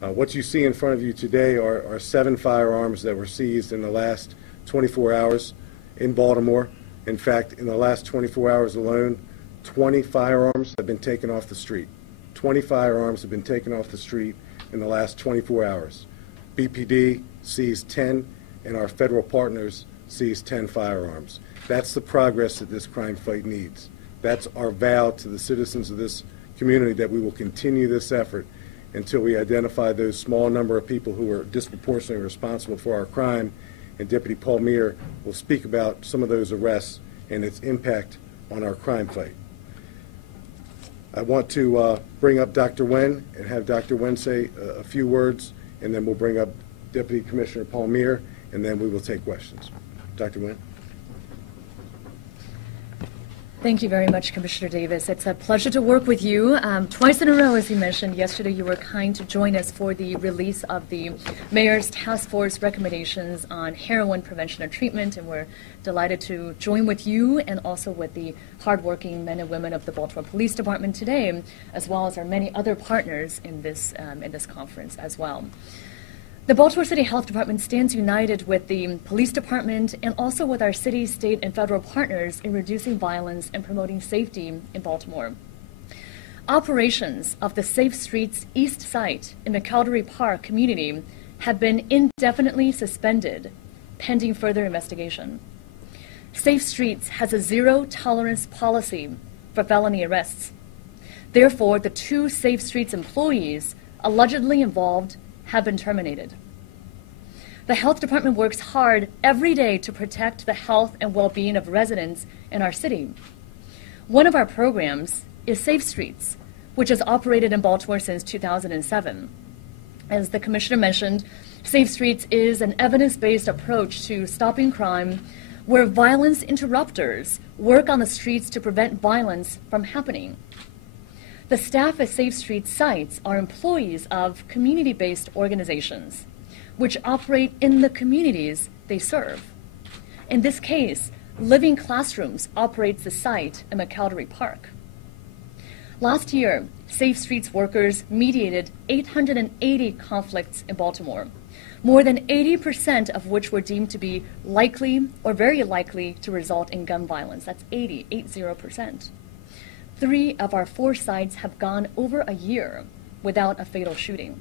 What you see in front of you today are 7 firearms that were seized in the last 24 hours in Baltimore. In fact, in the last 24 hours alone, 20 firearms have been taken off the street. 20 firearms have been taken off the street in the last 24 hours. BPD seized 10, and our federal partners seized 10 firearms. That's the progress that this crime fight needs. That's our vow to the citizens of this community, that we will continue this effort until we identify those small number of people who are disproportionately responsible for our crime. And Deputy Paul Meir will speak about some of those arrests and its impact on our crime fight. I want to bring up Dr. Wen and have Dr. Wen say a few words, and then we'll bring up Deputy Commissioner Paul Meir, and then we will take questions. Dr. Wen. Thank you very much, Commissioner Davis. It's a pleasure to work with you. Twice in a row, as you mentioned, yesterday you were kind to join us for the release of the Mayor's Task Force recommendations on heroin prevention and treatment, and we're delighted to join with you and also with the hardworking men and women of the Baltimore Police Department today, as well as our many other partners in this conference as well. The Baltimore City Health Department stands united with the police department and also with our city, state, and federal partners in reducing violence and promoting safety in Baltimore. Operations of the Safe Streets East site in McElderry Park community have been indefinitely suspended pending further investigation. Safe Streets has a zero-tolerance policy for felony arrests. Therefore, the 2 Safe Streets employees allegedly involved have been terminated. The health department works hard every day to protect the health and well-being of residents in our city. One of our programs is Safe Streets, which has operated in Baltimore since 2007. As the Commissioner mentioned, Safe Streets is an evidence-based approach to stopping crime where violence interrupters work on the streets to prevent violence from happening. The staff at Safe Streets sites are employees of community-based organizations which operate in the communities they serve. In this case, Living Classrooms operates the site in McElderry Park. Last year, Safe Streets workers mediated 880 conflicts in Baltimore, more than 80% of which were deemed to be likely or very likely to result in gun violence. That's 80%. 3 of our 4 sites have gone over a year without a fatal shooting.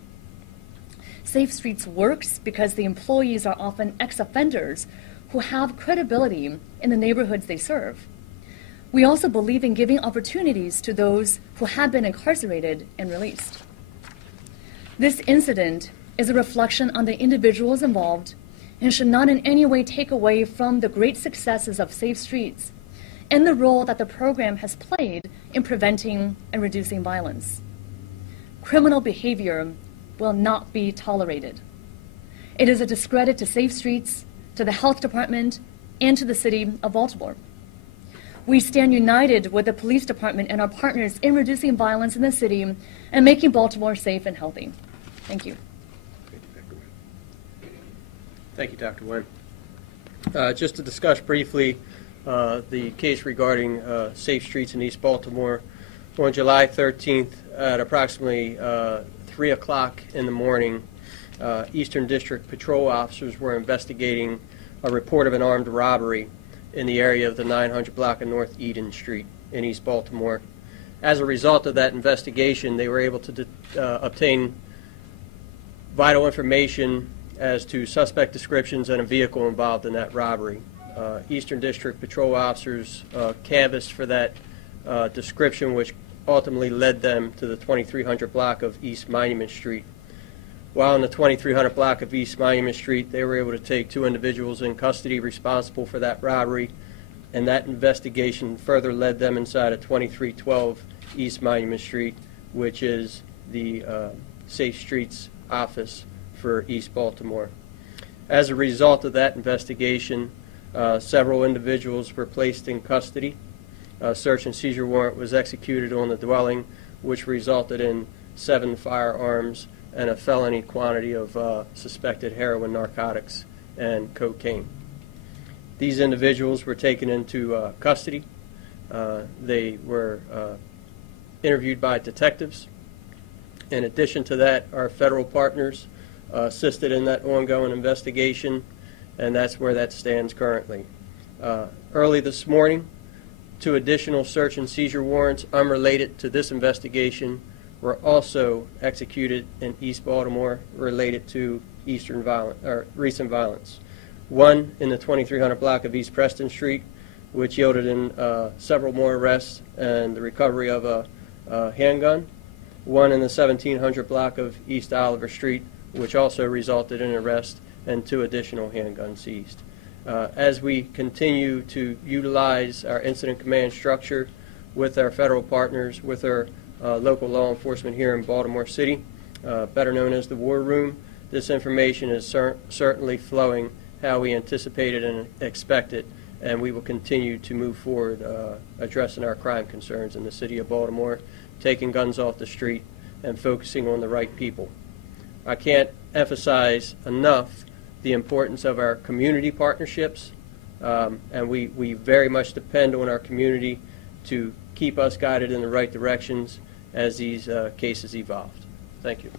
Safe Streets works because the employees are often ex-offenders who have credibility in the neighborhoods they serve. We also believe in giving opportunities to those who have been incarcerated and released. This incident is a reflection on the individuals involved and should not in any way take away from the great successes of Safe Streets and the role that the program has played in preventing and reducing violence. Criminal behavior will not be tolerated. It is a discredit to Safe Streets, to the health department, and to the city of Baltimore. We stand united with the police department and our partners in reducing violence in the city and making Baltimore safe and healthy. Thank you. Thank you, Dr. Wen. Just to discuss briefly the case regarding Safe Streets in East Baltimore. On July 13th at approximately 3 o'clock in the morning, Eastern District Patrol officers were investigating a report of an armed robbery in the area of the 900 block of North Eden Street in East Baltimore. As a result of that investigation, they were able to obtain vital information as to suspect descriptions and a vehicle involved in that robbery. Eastern District Patrol officers canvassed for that description, which ultimately led them to the 2300 block of East Monument Street. While in the 2300 block of East Monument Street, they were able to take 2 individuals in custody responsible for that robbery, and that investigation further led them inside of 2312 East Monument Street, which is the Safe Streets office for East Baltimore. As a result of that investigation, several individuals were placed in custody. A search and seizure warrant was executed on the dwelling, which resulted in 7 firearms and a felony quantity of suspected heroin, narcotics, and cocaine. These individuals were taken into custody. They were interviewed by detectives, In addition to that, our federal partners assisted in that ongoing investigation, and that's where that stands currently. Early this morning, 2 additional search and seizure warrants unrelated to this investigation were also executed in East Baltimore related to recent violence. One in the 2300 block of East Preston Street, which yielded in several more arrests and the recovery of a handgun. One in the 1700 block of East Oliver Street, which also resulted in arrest and 2 additional handguns seized. As we continue to utilize our incident command structure with our federal partners, with our local law enforcement here in Baltimore City, better known as the War Room, this information is certainly flowing how we anticipated and expected, and we will continue to move forward addressing our crime concerns in the city of Baltimore, taking guns off the street, and focusing on the right people. I can't emphasize enough the importance of our community partnerships, and we very much depend on our community to keep us guided in the right directions as these cases evolved. Thank you.